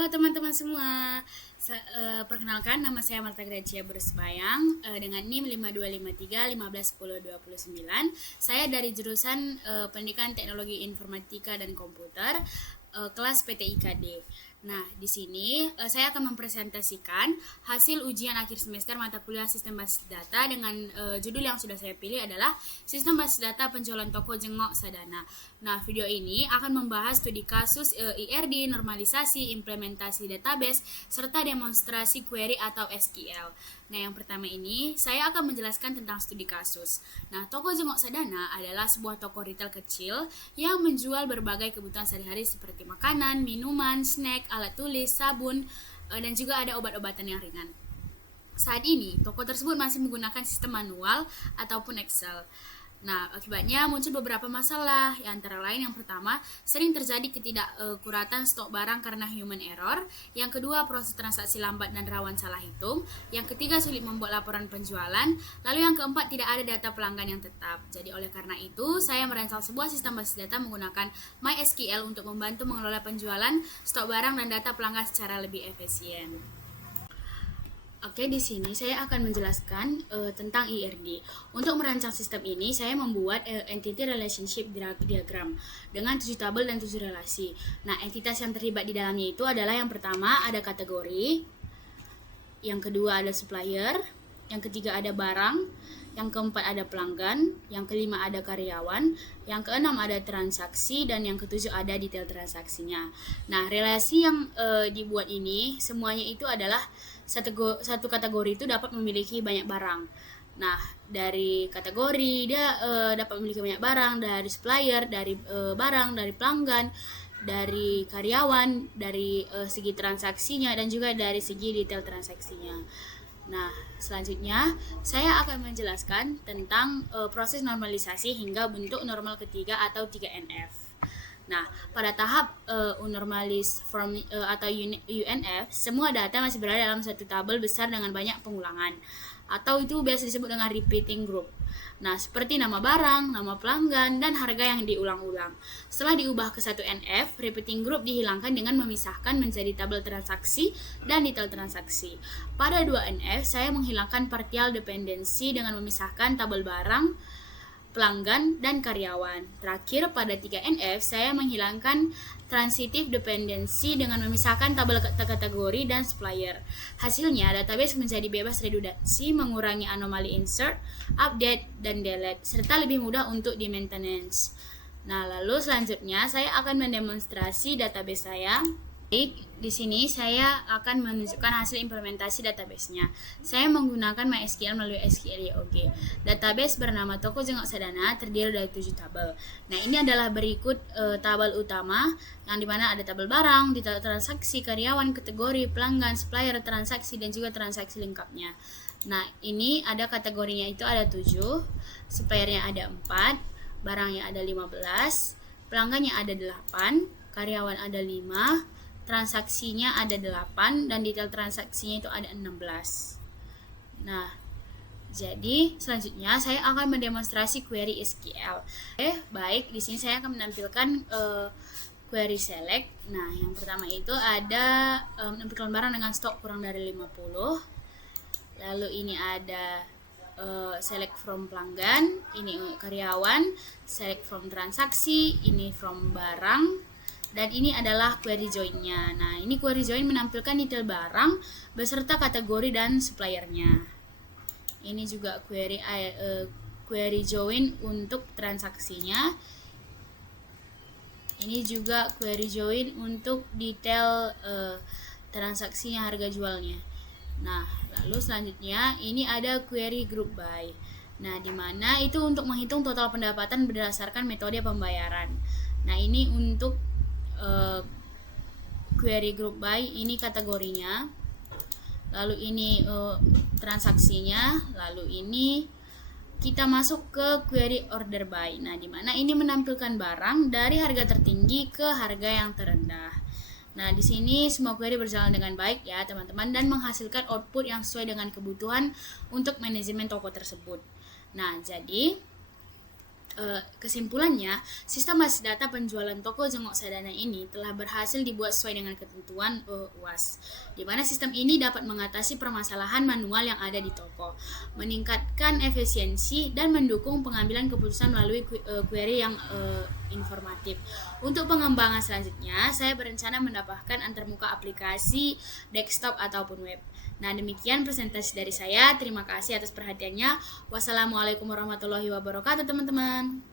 Halo teman-teman semua, perkenalkan nama saya Marta Gracia Bersebayang dengan NIM 5253 151029. Saya dari jurusan Pendidikan Teknologi Informatika dan Komputer, kelas PT IKD. Nah, di sini saya akan mempresentasikan hasil ujian akhir semester mata kuliah Sistem Basis Data dengan judul yang sudah saya pilih adalah Sistem Basis Data Penjualan Toko Jengok Sadana. Nah, video ini akan membahas studi kasus IRD, normalisasi, implementasi database, serta demonstrasi query atau SQL. Nah, yang pertama ini saya akan menjelaskan tentang studi kasus. Nah, Toko Jengok Sadana adalah sebuah toko retail kecil yang menjual berbagai kebutuhan sehari-hari seperti makanan, minuman, snack, alat tulis, sabun, dan juga ada obat-obatan yang ringan. Saat ini, toko tersebut masih menggunakan sistem manual ataupun Excel. Nah, akibatnya muncul beberapa masalah, antara lain yang pertama, sering terjadi ketidakkuratan stok barang karena human error. Yang kedua, proses transaksi lambat dan rawan salah hitung. Yang ketiga, sulit membuat laporan penjualan. Lalu yang keempat, tidak ada data pelanggan yang tetap. Jadi oleh karena itu, saya merancang sebuah sistem basis data menggunakan MySQL untuk membantu mengelola penjualan, stok barang, dan data pelanggan secara lebih efisien. Oke, di sini saya akan menjelaskan tentang IRD. Untuk merancang sistem ini, saya membuat entity relationship diagram dengan 7 tabel dan 7 relasi. Nah, entitas yang terlibat di dalamnya itu adalah yang pertama ada kategori, yang kedua ada supplier, yang ketiga ada barang, yang keempat ada pelanggan, yang kelima ada karyawan, yang keenam ada transaksi, dan yang ketujuh ada detail transaksinya. Nah, relasi yang dibuat ini semuanya itu adalah satu kategori itu dapat memiliki banyak barang. Nah, dari kategori dia dapat memiliki banyak barang, dari supplier, dari barang, dari pelanggan, dari karyawan, dari segi transaksinya, dan juga dari segi detail transaksinya. Nah, selanjutnya saya akan menjelaskan tentang proses normalisasi hingga bentuk normal ketiga atau 3NF. Nah, pada tahap unormalis form atau UNF, semua data masih berada dalam satu tabel besar dengan banyak pengulangan, atau itu biasa disebut dengan repeating group. Nah, seperti nama barang, nama pelanggan, dan harga yang diulang-ulang. Setelah diubah ke satu NF, repeating group dihilangkan dengan memisahkan menjadi tabel transaksi dan detail transaksi. Pada 2NF, saya menghilangkan partial dependency dengan memisahkan tabel barang, pelanggan, dan karyawan. Terakhir, pada 3NF, saya menghilangkan transitive dependency dengan memisahkan tabel kategori dan supplier. Hasilnya, database menjadi bebas redundansi, mengurangi anomali insert, update, dan delete, serta lebih mudah untuk di maintenance. Nah, lalu selanjutnya saya akan mendemonstrasi database saya. Di sini saya akan menunjukkan hasil implementasi database-nya. Saya menggunakan MySQL melalui SQL YOG. Database bernama Toko Jengok Sadana terdiri dari 7 tabel. Nah, ini adalah berikut tabel utama, yang dimana ada tabel barang, detail transaksi, karyawan, kategori, pelanggan, supplier, transaksi, dan juga transaksi lengkapnya. Nah, ini ada kategorinya itu ada 7, suppliernya ada 4, barangnya ada 15, pelanggannya ada 8, karyawan ada 5, transaksinya ada 8, dan detail transaksinya itu ada 16. Nah, jadi selanjutnya saya akan mendemonstrasi query SQL. Baik, di sini saya akan menampilkan query select. Nah, yang pertama itu ada menampilkan barang dengan stok kurang dari 50. Lalu ini ada select from pelanggan, ini karyawan, select from transaksi, ini from barang, dan ini adalah query join-nya. Nah, ini query join menampilkan detail barang beserta kategori dan suppliernya. Ini juga query join untuk transaksinya. Ini juga query join untuk detail transaksinya, harga jualnya. Nah, lalu selanjutnya ini ada query group by. Nah, di mana itu untuk menghitung total pendapatan berdasarkan metode pembayaran. Nah, ini untuk query group by, ini kategorinya, lalu ini transaksinya, lalu ini kita masuk ke query order by. Nah, di mana ini menampilkan barang dari harga tertinggi ke harga yang terendah. Nah, di sini semua query berjalan dengan baik ya, teman-teman, dan menghasilkan output yang sesuai dengan kebutuhan untuk manajemen toko tersebut. Nah, jadi Kesimpulannya, sistem basis data penjualan toko Jengok Sadana ini telah berhasil dibuat sesuai dengan ketentuan UAS, di mana sistem ini dapat mengatasi permasalahan manual yang ada di toko, meningkatkan efisiensi, dan mendukung pengambilan keputusan melalui query yang informatif. Untuk pengembangan selanjutnya, saya berencana menambahkan antarmuka aplikasi, desktop, ataupun web. Nah, demikian presentasi dari saya. Terima kasih atas perhatiannya. Wassalamualaikum warahmatullahi wabarakatuh, teman-teman.